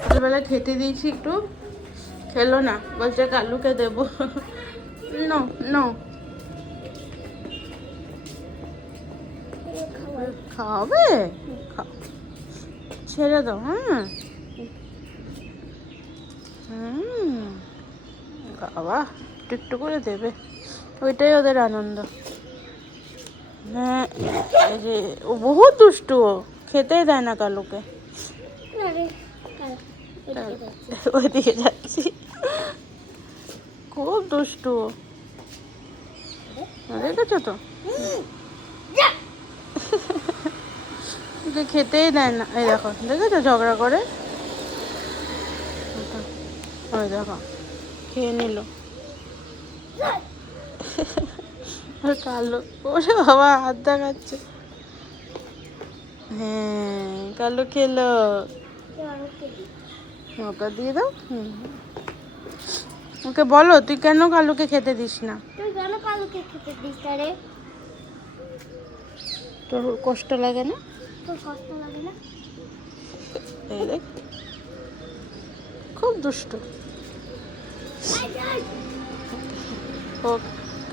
সকালবেলা খেতে দিয়েছি একটু। খেলো না, বলছে কালুকে দেবো। No no. খাবে খাও। ছেড়ে দাও হ্যাঁ। হুম একটু একটু করে দেবে। ওইটাই ওদের আনন্দ। হ্যাঁ এই যে ও বহুত দুষ্টু ও। খেতেই দেয় না কালুকে। ওইদিকে যাচ্ছি। খুব দুষ্টু ও। দেখেছ তো? খেতেই দেয় না। এই দেখো দেখেছ ঝগড়া করে? ওই দেখো খেয়ে নিল। আর কালো। ওরে বাবা হাত দেখাচ্ছে। হ্যাঁ কালো খেলো। ওকে দিয়ে দাও। হুম। ওকে বলো তুই কেন কালুকে খেতে দিস না? তুই কেন কালুকে খেতে দিস রে? তোর কষ্ট লাগে না? তোর কষ্ট লাগে না? এই দেখ। খুব দুষ্ট। ও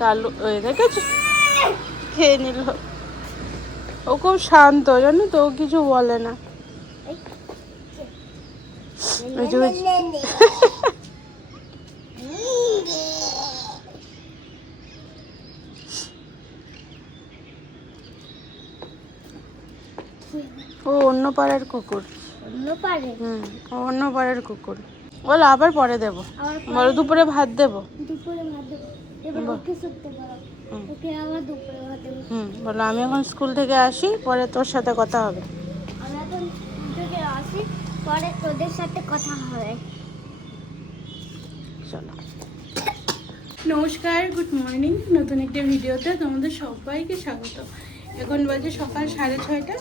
কালু দেখেছ? খেয়ে নিল। ও খুব শান্ত জানো তো ও কিছু বলে না। ও অন্য পাড়ার কুকুর। অন্য হুম ও অন্য পাড়ার কুকুর। বলো আবার পরে দেবো। বলো দুপুরে ভাত দেবো। দুপুরে ভাত দেবো। হুম। বলো আমি এখন স্কুল থেকে আসি পরে তোর সাথে কথা হবে। আমরা এখন স্কুল থেকে আসি পরে তোদের সাথে কথা হবে। চলো। নমস্কার গুড মর্নিং নতুন একটা ভিডিওতে তোমাদের সবাইকে স্বাগত। এখন বাজে সকাল সাড়ে ছয়টা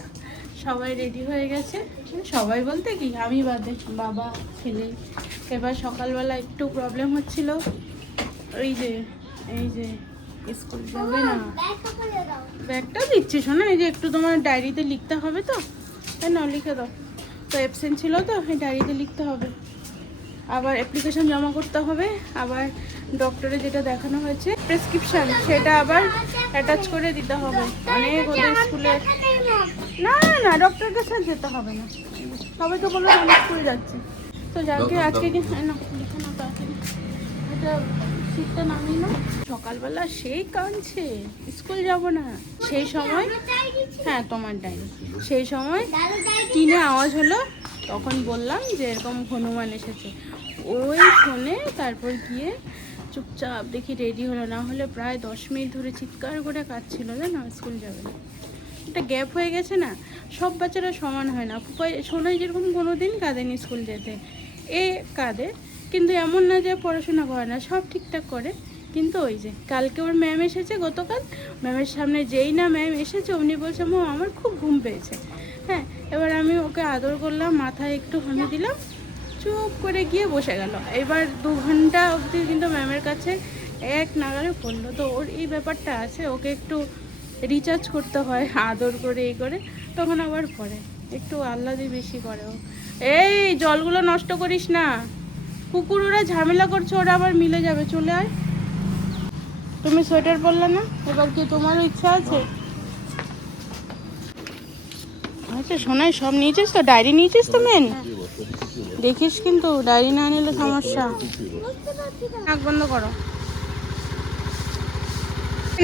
সবাই রেডি হয়ে গেছে। সবাই বলতে কি আমি বাদে বাবা ছেলে। এবার সকালবেলা একটু প্রবলেম হচ্ছিল। ওই যে এই যে স্কুল যাবে না। ব্যাগটা দিচ্ছি শোনো এই যে একটু তোমার ডায়েরিতে লিখতে হবে তো। তাই না লিখে দাও। তো অ্যাবসেন্ট ছিল তো এই ডায়েরিতে লিখতে হবে। আবার অ্যাপ্লিকেশন জমা করতে হবে আবার ডক্টরে যেটা দেখানো হয়েছে প্রেসক্রিপশন সেটা আবার অ্যাটাচ করে দিতে হবে। অনেক ওদের স্কুলে না। না না ডক্টর কাছে যেতে হবে না। সবাইকে বলো আমি স্কুল যাচ্ছি। তো যাকে আজকে কি না লিখে তাড়াতাড়ি। এটা সিটটা নামিয়ে না সকালবেলা সেই কাঁদছে, স্কুল যাব না। সেই সময় হ্যাঁ তোমার ডাইনি সেই সময় টিনে আওয়াজ হলো, তখন বললাম যে এরকম হনুমান এসেছে। ওই শুনে তারপর গিয়ে চুপচাপ দেখি রেডি হলো। না হলে প্রায় দশ মিনিট ধরে চিৎকার করে কাঁদছিল, জানো? স্কুল যাবে না। একটা গ্যাপ হয়ে গেছে না? সব বাচ্চারা সমান হয় না। সোনাই যেরকম কোনো দিন কাঁদেনি স্কুল যেতে। এ কাঁদে। কিন্তু এমন না যে পড়াশোনা করে না, সব ঠিকঠাক করে। কিন্তু ওই যে, কালকে ওর ম্যাম এসেছে, গতকাল ম্যামের সামনে যেই না ম্যাম এসেছে, উনি বলছে, মো, আমার খুব ঘুম পেয়েছে। হ্যাঁ এবার আমি ওকে আদর করলাম, মাথায় একটু হামি দিলাম, চুপ করে গিয়ে বসে গেল। এবার দু ঘণ্টা অবধি কিন্তু ম্যামের কাছে এক নাগারে পড়ল। তো ওর এই ব্যাপারটা আছে, ওকে একটু রিচার্জ করতে হয়, আদর করে, এই করে, তখন আবার পড়ে। একটু আহ্লাদি বেশি করে ও। এই, জলগুলো নষ্ট করিস না। কুকুর ওরা ঝামেলা করছে, ওরা আবার মিলে যাবে। চলে আয়। তুমি সোয়েটার পরলে না? এবার কি তোমারও ইচ্ছা আছে? আচ্ছা শোনাই সব নিয়েছিস তো? ডায়েরি নিয়েছিস তো মেন দেখিস কিন্তু, ডায়েরি না নিলে সমস্যা। নাক বন্ধ করো।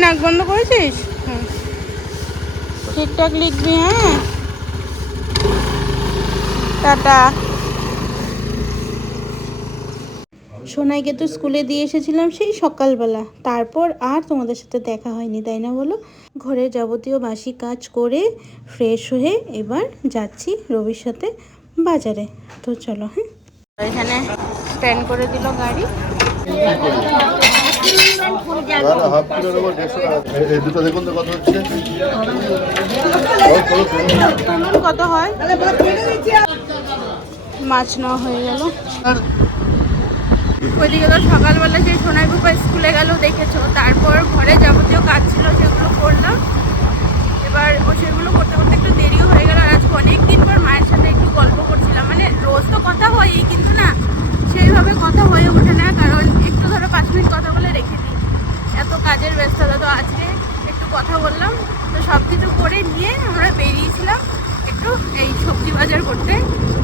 নাক বন্ধ করেছিস? হুম। ঠিকঠাক লিখবি হ্যাঁ? টাটা। সোনাইকে তো স্কুলে দিয়ে এসেছিলাম সেই সকালবেলা। তারপর আর তোমাদের সাথে দেখা হয়নি, তাই না বলো? ঘরের যাবতীয় বাসি কাজ করে ফ্রেশ হয়ে এবার যাচ্ছি রবির সাথে বাজারে। তো চলো হ্যাঁ? এখানে স্ট্যান্ড করে দিল গাড়ি। কত হয়? মাছ নেওয়া হয়ে গেল। ওইদিকে তো সকালবেলা সেই সোনাই বাবা স্কুলে গেল, দেখেছ? তারপর ঘরে যাবতীয় কাজ ছিল, সেগুলো করলাম। এবার ও সেগুলো করতে করতে একটু দেরিও হয়ে গেল, আর আজকে অনেক দিন পর মায়ের সাথে একটু গল্প করছিলাম। মানে রোজ তো কথা হয়ই, কিন্তু না, সেইভাবে কথা হয়ে ওঠে না, কারণ একটু ধরো পাঁচ মিনিট কথা বলে রেখে দিই। এত কাজের ব্যস্ততা তো আজকে একটু কথা বললাম। তো সব কিছু করে নিয়ে আমরা বেরিয়েছিলাম একটু এই সবজি বাজার করতে,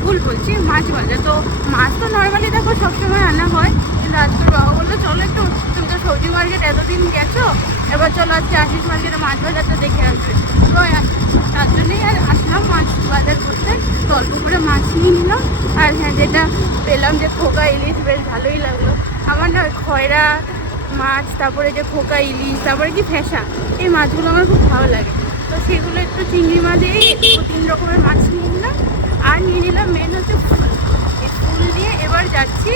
ভুল বলছি, মাছ বাজার। তো মাছ তো নর্মালি সবসময় আনা হয়। কিন্তু আজকের বাবা বলল, চলো একটু, তুমি তো সবজি মার্কেট এতদিন গেছো, এবার চলো আজকে আশিস মার্কেটে মাছ বাজারটা দেখে আসবে। তো তার জন্যই আর আসলাম মাছ বাজার করতে। তো অল্প করে মাছ নিয়ে নিলাম। আর হ্যাঁ যেটা পেলাম যে খোকা ইলিশ, বেশ ভালোই লাগল। আমার না খয়রা মাছ, তারপরে যে খোকা ইলিশ, তারপরে কি ফেসা, এই মাছগুলো আমার খুব ভালো লাগে। তো সেগুলো একটু চিংড়ি মাছ দিয়ে দু তিন রকমের মাছ নিয়ে নিলাম। আর নিয়ে নিলাম মেন হচ্ছে এই ফুল দিয়ে এবার যাচ্ছি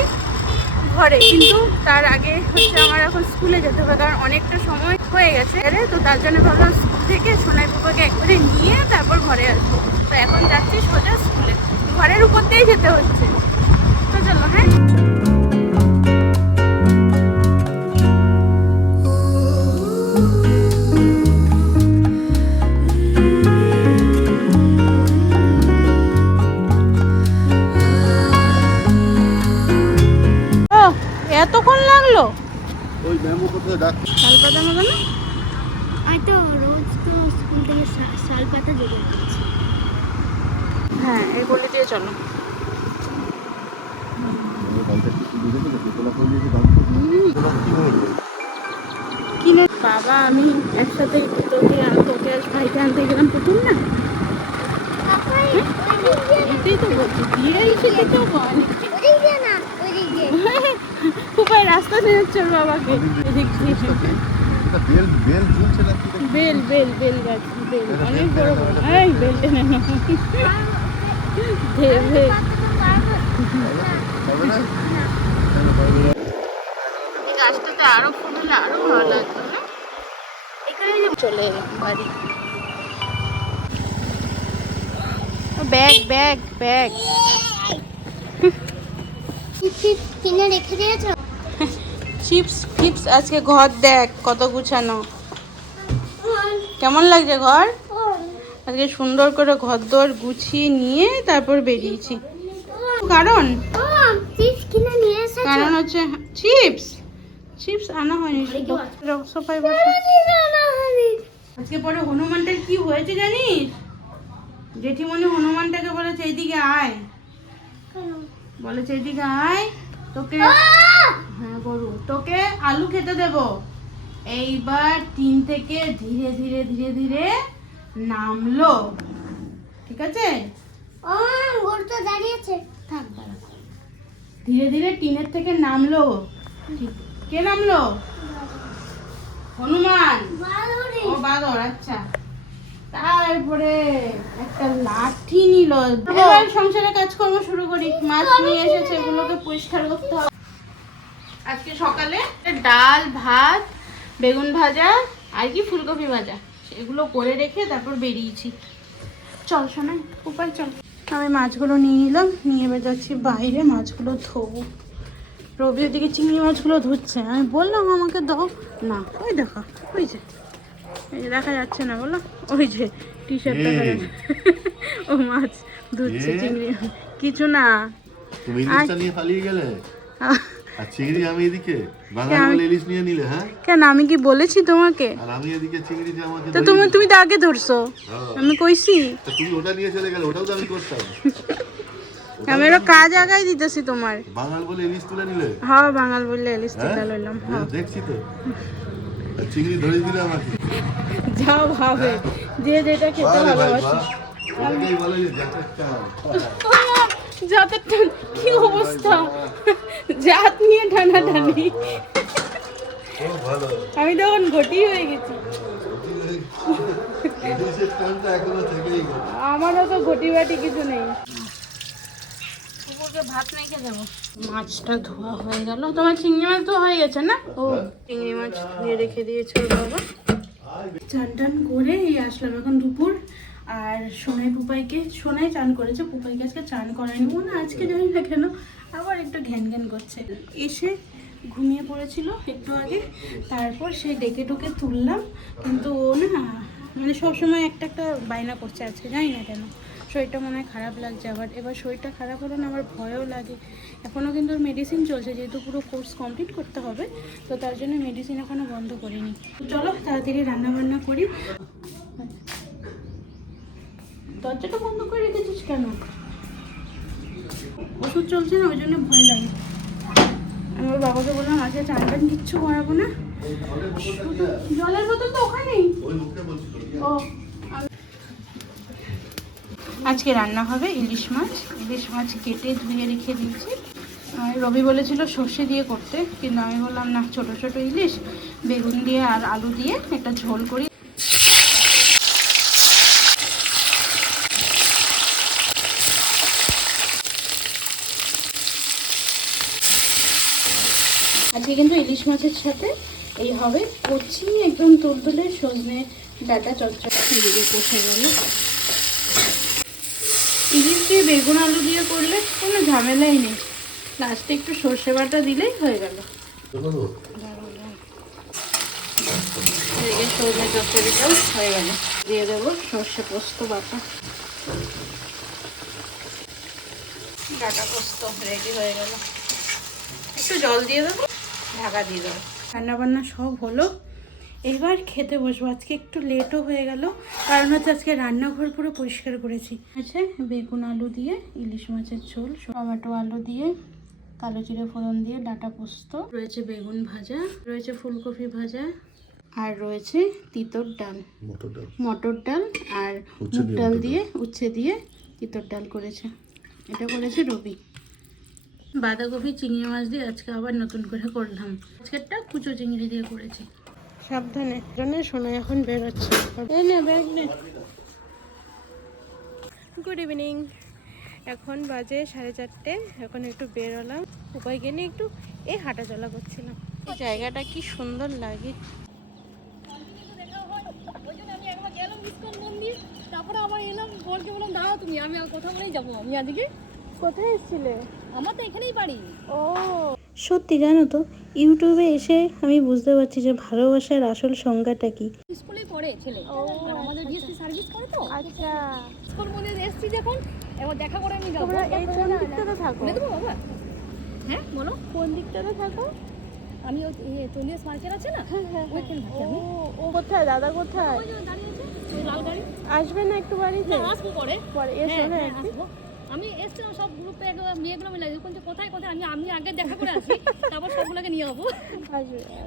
ঘরে। কিন্তু তার আগে হচ্ছে আমার এখন স্কুলে যেতে হবে, কারণ অনেকটা সময় হয়ে গেছে। তো তার জন্য ভাবলাম স্কুল থেকে সোনাই পোকাকে একবারে নিয়ে তারপর ঘরে আসব। তো এখন যাচ্ছি সোজা স্কুলে। ঘরের উপর দিয়েই যেতে হচ্ছে। তো চলো হ্যাঁ? ডাক। শাল পাতা মতো না? আর তো রোজ তো স্কুল থেকে শাল পাতা জোগাড় করছি হ্যাঁ এই গলি দিয়ে চলো? কিনে বাবা আমি একসাথে তোকে আর তোকে আর ভাইকে আনতে গেলাম প্রথম না? এটাই তো বলছি দিয়ে এসে তো বল ওদিক দিয়ে না ওদিক দিয়ে খুবই রাস্তা চেনাচ্ছে ওর বাবাকে এদিক দিয়ে বেল বেল ঝুলছে না বেল বেল বেল গাছ বেল। অনেক বড় বড়। এই বেল টেনে নাও। দেবে হবে না? কেন এই গাছটাতে আরও ফুল হলে আরও ভালো লাগতো না? এখানে চলে এলাম বাড়ি। Bag bag bag. কিনে রেখে দিয়েছ? চিপস টিপস আজকে ঘর দেখ কত গুছানো। কেমন লাগছে ঘর? আজকে সুন্দর করে ঘর দর গুছিয়ে নিয়ে তারপর বেরিয়েছি। কারণ? কারণ হচ্ছে চিপস চিপস আনা হয়নি সোফায় আজকে পরে হনুমানটার কি হয়েছে জানিস? জেঠিমণি হনুমানটাকে বলেছে, এইদিকে আয়। বলেছে, এইদিকে আয়। তোকে হ্যাঁ গরু তোকে আলু খেতে দেব। এইবার টিন থেকে ধীরে ধীরে ধীরে ধীরে নামলো। ঠিক আছে? ও গরু তো দাঁড়িয়েছে। থাক ধীরে ধীরে টিনের থেকে নামলো। কে নামলো? হনুমান। ও বাদর আচ্ছা। তারপরে একটা লাঠি নিল। এবার সংসারে কাজকর্ম শুরু করি। মাছ নিয়ে এসেছে। এগুলোকে পরিষ্কার করতে হবে। আজকে সকালে ডাল ভাত বেগুন ভাজা আর কি ফুলকপি ভাজা। এগুলো করে রেখে তারপর বেরিয়েছি। চল শোনাই উপায় চল। আমি মাছগুলো নিয়ে নিলাম নিয়ে এবার যাচ্ছি বাইরে মাছগুলো ধোবো। রবি ওদিকে চিংড়ি মাছগুলো ধুচ্ছে। আমি বললাম আমাকে দাও। না ওই দেখো ওই যে। এই দেখা যাচ্ছে না বলো ওই যে টি শার্ট দেখা যাচ্ছে। ও মাছ ধুচ্ছে? চিংড়ি কিছু না। তুমি নিয়ে পালিয়ে গেলে? আর চিংড়ি আমি এদিকে? বাঙালি ইলিশ নিয়ে নিলে হ্যাঁ? কেন আমি কি বলেছি তোমাকে? আর আমি এদিকে চিংড়ি দিয়ে আমাকে তো তুমি তুমি তো আগে ধরছো। হ্যাঁ। আমি কইছি। তা তুমি ওটা নিয়ে চলে গেলে ওটাও তো আমি করতাম। আমি কাজ আগাই দিতেছি তোমার। বাঙাল বলে ইলিশ তুলে নিলে? হ্যাঁ বাঙাল বললে এলিস হ্যাঁ? টিকা লইলাম হ্যাঁ। দেখছি তো। চিংড়ি ধরে দিলে আমাকে। যাও ভাবে যে যেটা খেতে ভালোবাসে। বলে যে। জাতের টান কি অবস্থা? জাত নিয়ে টানাটানি খুব ভালো আমি তখন ঘটি হয়ে গেছি। আমারও তো ঘটি বাটি কিছু নেই। ভাত রেখে দেবো। মাছটা ধোয়া হয়ে গেল। তোমার চিংড়ি মাছ তো হয়ে গেছে না? ও চিংড়ি মাছ ধুয়ে রেখে দিয়েছে বাবা। চান টান করে এই আসলাম এখন দুপুর। আর সোনাই পুপাইকে, সোনাই চান করেছে, পুপাইকে আজকে চান করায়নি ও না আজকে জানি না কেন, আবার একটু ঘ্যান ঘ্যান করছে। এসে ঘুমিয়ে পড়েছিল একটু আগে, তারপর সে ডেকে ডুকে তুললাম। কিন্তু ও না মানে সবসময় একটা একটা বায়না করছে আজকে, জানি না কেন। শরীরটা মনে হয় খারাপ লাগছে আবার। এবার শরীরটা খারাপ হলে না আমার ভয়ও লাগে। এখনও কিন্তু ওর মেডিসিন চলছে, যেহেতু পুরো কোর্স কমপ্লিট করতে হবে, তো তার জন্য মেডিসিন এখনও বন্ধ করিনি। চলো, তাড়াতাড়ি রান্না বান্না করি। দরজাটা বন্ধ করে রেখেছিস কেন? ওষুধ চলছে না, ওই জন্য ভয় লাগে। আমি ওর বাবাকে বললাম, আজকে চান টান কিচ্ছু করাবো না। জলের বোতল তো ওখানেই। ও আজকে রান্না হবে ইলিশ মাছ। ইলিশ মাছ কেটে ধুয়ে রেখে দিয়েছি। আর রবি বলেছিল সর্ষে দিয়ে করতে, কিন্তু আমি বললাম, না, ছোট ছোট ইলিশ, বেগুন দিয়ে আর আলু দিয়ে একটা ঝোল করি। আজকে কিন্তু ইলিশ মাছের সাথে এই হবে কচি একদম তুলতুলে সজনে ডাটা এদিকে কষে গেল ইলিশ দিয়ে বেগুন আলু দিয়ে করলে কোনো ঝামেলাই নেই। লাস্টে একটু সর্ষে বাটা দিলেই হয়ে গেল। হয়ে গেল। একটু জল দিয়ে দেবো। ঢাকা দিয়ে দেবো। রান্না বান্না সব হলো। এবার খেতে বসবো। আজকে একটু লেটও হয়ে গেল। কারণ হচ্ছে আজকে রান্নাঘর পুরো পরিষ্কার করেছি। আছে বেগুন আলু দিয়ে ইলিশ মাছের ঝোল টমেটো আলু দিয়ে কালো জিরে ফোড়ন দিয়ে ডাটা পোস্ত। রয়েছে বেগুন ভাজা রয়েছে ফুলকপি ভাজা আর রয়েছে তিতর ডাল। মটর ডাল। আর মুগ ডাল। দিয়ে উচ্ছে দিয়ে তিতর ডাল করেছে। এটা করেছে রবি। বাঁধাকপি চিংড়ি মাছ দিয়ে আজকে আবার নতুন করে করলাম। আজকেরটা কুচো চিংড়ি দিয়ে করেছি। সাবধানে জন্য শোনা এখন বেরোচ্ছে। এই নে ব্যাগ নে। গুড ইভিনিং এখন বাজে সাড়ে চারটে এখন একটু বেরোলাম। উপায়কে নিয়ে একটু এই হাঁটা চলা করছিলাম জায়গাটা কি সুন্দর লাগে। তারপরে আবার এলাম বলকে বললাম দাঁড়াও তুমি আমি আর কোথাও বলেই যাব। আমি আদিকে কোথায় এসেছিলে? আমার তো এখানেই বাড়ি। ও। সত্যি জানো তো ইউটিউবে এসে আমি বুঝতে পারছি যে ভালোবাসার আসল সংজ্ঞাটা কি। স্কুলেই পড়ে ছেলে। আর আমাদের বিএসসি সার্ভিস করে তো। আচ্ছা। স্কুল মন্দির এসছি যখন এবার দেখা করে আমি যাব। তোমরা এই কোন দিকটাতে থাকো? বলে দেবো বাবা। হ্যাঁ বলো। কোন দিকটাতে থাকো? আমি ওই চল্লিশ মার্কেট আছে না? ওইখানে থাকি আমি? ও কোথায়? দাদা কোথায়? ওই ওই লাল গাড়ি। আসবে না একটু বাড়িতে? আসব পরে। পরে এসো হ্যাঁ, হ্যাঁ হ্যাঁ, একদিন আসব। আমি এসছিলাম সব গ্রুপে মেয়েগুলো মিলে। কিন্তু কোথায় কোথায় আমি আমি আগে দেখা করে আসি তারপর সবগুলোকে নিয়ে যাব।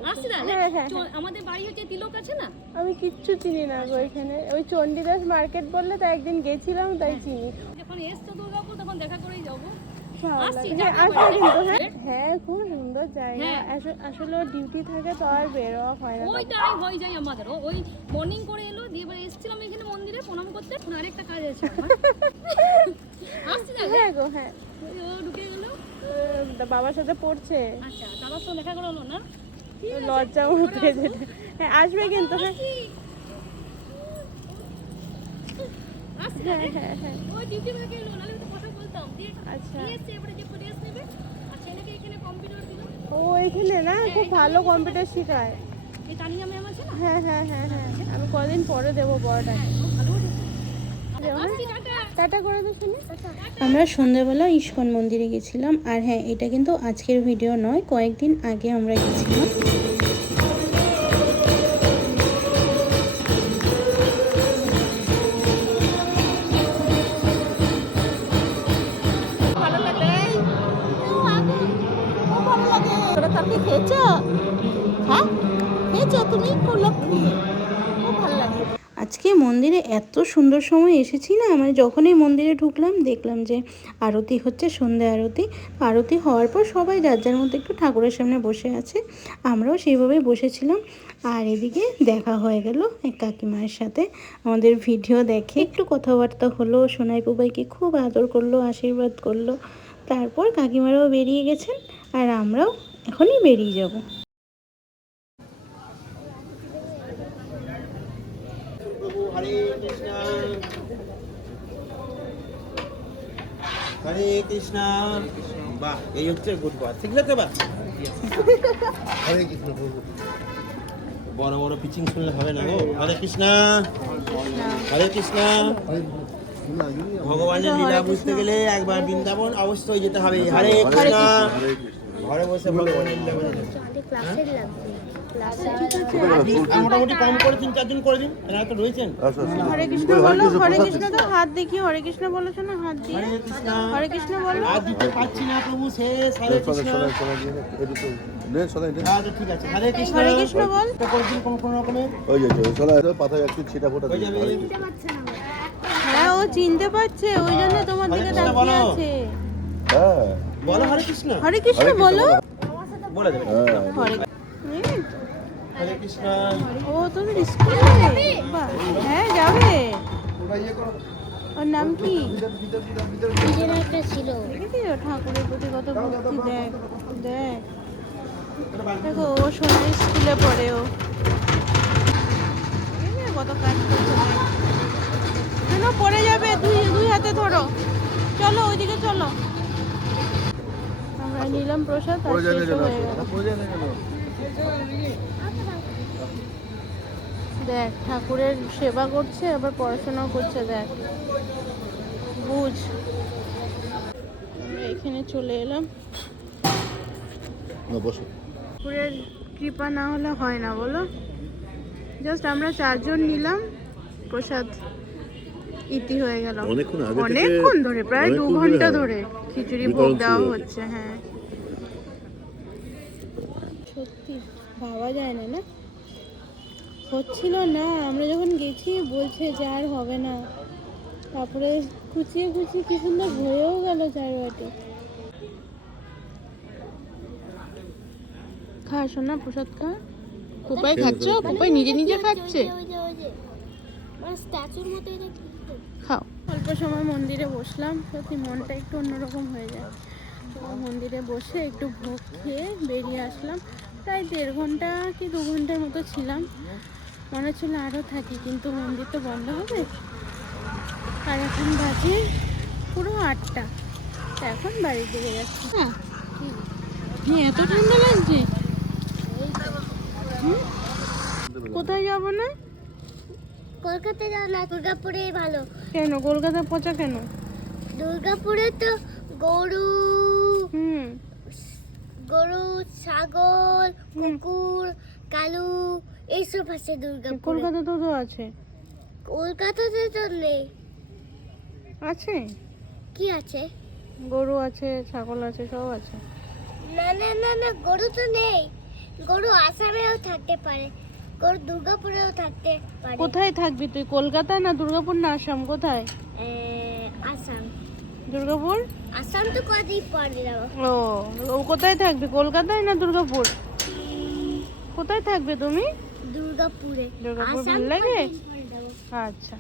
আসছি তাহলে? হ্যাঁ, হ্যাঁ, আমাদের বাড়ি হচ্ছে তিলক আছে না? আমি কিচ্ছু চিনি না গো এখানে। ওই চণ্ডীদাস মার্কেট বললে তো একদিন গেছিলাম তাই চিনি। যখন এসছো দুর্গাপুর তখন দেখা করেই যাব। হ্যাঁ হ্যাঁ। হ্যাঁ। খুব সুন্দর জায়গা। হ্যাঁ। আস- আসলে ডিউটি থাকে তো আর বেরোয়া হয় না ওই টাইম হয়ে যায় আমাদের। ওই মর্নিং করে এলো দিয়ে এবার এসেছিলাম এখানে মন্দিরে প্রণাম করতে। আরেকটা কাজ আছে হ্যাঁ গো হ্যাঁ। বাবার সাথে পড়ছে। আচ্ছা দেখা না? লজ্জা হ্যাঁ আসবে কিন্তু হ্যাঁ। হ্যাঁ হ্যাঁ হ্যাঁ। আচ্ছা। ও এখানে না? খুব ভালো কম্পিউটার শেখায়। হ্যাঁ হ্যাঁ হ্যাঁ হ্যাঁ। আমি কদিন পরে দেবো বড়টা আমরা সন্ধ্যাবেলা ইস্কন মন্দিরে গেছিলাম। আর হ্যাঁ এটা কিন্তু আজকের ভিডিও নয় কয়েকদিন আগে আমরা গেছিলাম। খেয়েছ? হ্যাঁ? খেয়েছ? তুমি খুব লক্ষ্মী খুব ভালো লাগে আজকে মন্দিরে এত সুন্দর সময় এসেছি না? মানে যখনই মন্দিরে ঢুকলাম, দেখলাম যে আরতি হচ্ছে, সন্ধ্যা আরতি। আরতি হওয়ার পর সবাই যার যার মধ্যে একটু ঠাকুরের সামনে বসে আছে, আমরাও সেইভাবেই বসেছিলাম। আর এদিকে দেখা হয়ে গেল এক কাকিমার সাথে। আমাদের ভিডিও দেখে একটু কথাবার্তা হলো সোনাই পুবাইকে খুব আদর করল, আশীর্বাদ করল। তারপর কাকিমারাও বেরিয়ে গেছেন, আর আমরাও এখনই বেরিয়ে যাব। হরে কৃষ্ণ। হরে কৃষ্ণ। বাহ এই হচ্ছে গুড বয় শিখলে তো বাহ হরে কৃষ্ণ বড় বড় পিচিং শুনলে হবে না গো। হরে কৃষ্ণ। হরে কৃষ্ণ। ভগবানের লীলা বুঝতে গেলে একবার বৃন্দাবন অবশ্যই যেতে হবে। হরে কৃষ্ণ। ঘরে বসে ভগবানের লীলা মোটামুটি কম করে তিন চারজন করে দিন। এনারা তো রয়েছেন। হরে কৃষ্ণ বলো হরে কৃষ্ণ তো হাত দেখি হরে কৃষ্ণ বলেছ না হাত দিয়ে? হরে কৃষ্ণ। বলো। আর দিতে পারছি না প্রভু শেষ হরে কৃষ্ণ। ঠিক আছে। হরে কৃষ্ণ। হরে কৃষ্ণ বল। এটা করে দিন কোনো কোনো রকমে। পাতায় একটু ছিটা ফোটা হ্যাঁ ও চিনতে পারছে ওই জন্য তোমার হরে দিকে তাকিয়ে আছে। হ্যাঁ। বলো হরে কৃষ্ণ। হরে কৃষ্ণ বলো। বলে দেবে। হ্যাঁ। হরে ও তো স্কুলে? হ্যাঁ যাবে। ওর নাম কি? ও ঠাকুরের প্রতি কত ভক্তি দেখ দেখ। দেখো ও সোনার স্কুলে পড়ে ও। কত কাজ করছে। শোনো পড়ে যাবে? দুই দুই হাতে ধরো। চলো ওইদিকে চলো। আমরা নিলাম প্রসাদ আর শেষও হয়ে গেল। দেখ ঠাকুরের সেবা করছে আবার পড়াশোনাও করছে দেখ। বুঝ। আমরা এখানে চলে এলাম। ঠাকুরের কৃপা না হলে হয় না বলো। জাস্ট আমরা চারজন নিলাম প্রসাদ ইতি হয়ে গেল। অনেকক্ষণ ধরে প্রায় দু ঘণ্টা ধরে, ধরে খিচুড়ি ভোগ দেওয়া হচ্ছে হ্যাঁ। সত্যি ভাবা যায় না না? হচ্ছিল না। আমরা যখন গেছি বলছে যে আর হবে না। তারপরে কুচিয়ে কুচিয়ে কি সুন্দর হয়েও গেল চার বাটি খা শোনা প্রসাদ খা। পোপাই খাচ্ছ? পোপাই নিজে নিজে খাচ্ছে? খাও। অল্প সময় মন্দিরে বসলাম। সত্যি মনটা একটু অন্যরকম হয়ে যায়। মন্দিরে বসে একটু ভোগ খেয়ে বেরিয়ে আসলাম। প্রায় দেড় ঘণ্টা কি দু ঘণ্টার মতো ছিলাম। মনে হচ্ছিল আরও থাকি কিন্তু মন্দির তো বন্ধ হবে। আর এখন বাজে পুরো আটটা। এখন বাড়ির দিকে যাচ্ছি। হ্যাঁ। হ্যাঁ এত ঠান্ডা লাগছে। কোথায় যাব না? কলকাতা যাও না দুর্গাপুরেই ভালো। কেন? কলকাতা পচা কেন? দুর্গাপুরে তো গরু গরু ছাগল কুকুর কালু এইসব আছে দুর্গাপুরে। কলকাতাতেও তো আছে। কলকাতাতে তো নেই। আছে? কি আছে? গরু আছে ছাগল আছে সব আছে। না না না না গরু তো নেই। গরু আসামেও থাকতে পারে। গরু দুর্গাপুরেও থাকতে পারে। কোথায় থাকবি তুই কলকাতা না দুর্গাপুর না আসাম? কোথায়? আসাম। দুর্গাপুর? আসাম তো কদিন পরে ও ও কোথায় থাকবি কলকাতায় না দুর্গাপুর? কোথায় থাকবে তুমি? দুর্গাপুরে। দুর্গাপুর ভালো লাগে? আচ্ছা।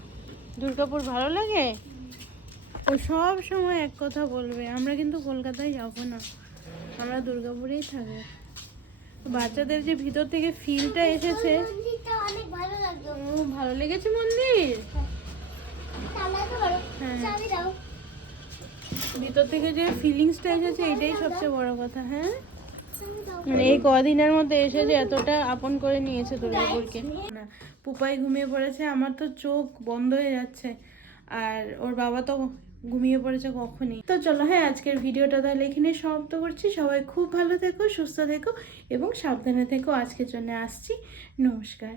দুর্গাপুর ভালো লাগে? ও সব সময় এক কথা বলবে আমরা কিন্তু কলকাতায় যাব না। আমরা দুর্গাপুরেই থাকব। বাচ্চাদের যে ভিতর থেকে ফিলটা এসেছে। অনেক ভালো লাগল। ও ভালো লেগেছে মন্দির? হ্যাঁ। ভিতর থেকে যে ফিলিংসটা এসেছে এটাই সবচেয়ে বড় কথা হ্যাঁ? মানে এই কদিনের মধ্যে এসে যে এতটা আপন করে নিয়েছে দুর্গাপুরকে। না, পুপাই ঘুমিয়ে পড়েছে, আমার তো চোখ বন্ধ হয়ে যাচ্ছে, আর ওর বাবা তো ঘুমিয়ে পড়েছে কখনই। তো চলো হ্যাঁ আজকের ভিডিওটা তাহলে এখানে সমাপ্ত করছি। সবাই খুব ভালো থেকো, সুস্থ থেকো, এবং সাবধানে থেকো। আজকের জন্য আসছি। নমস্কার।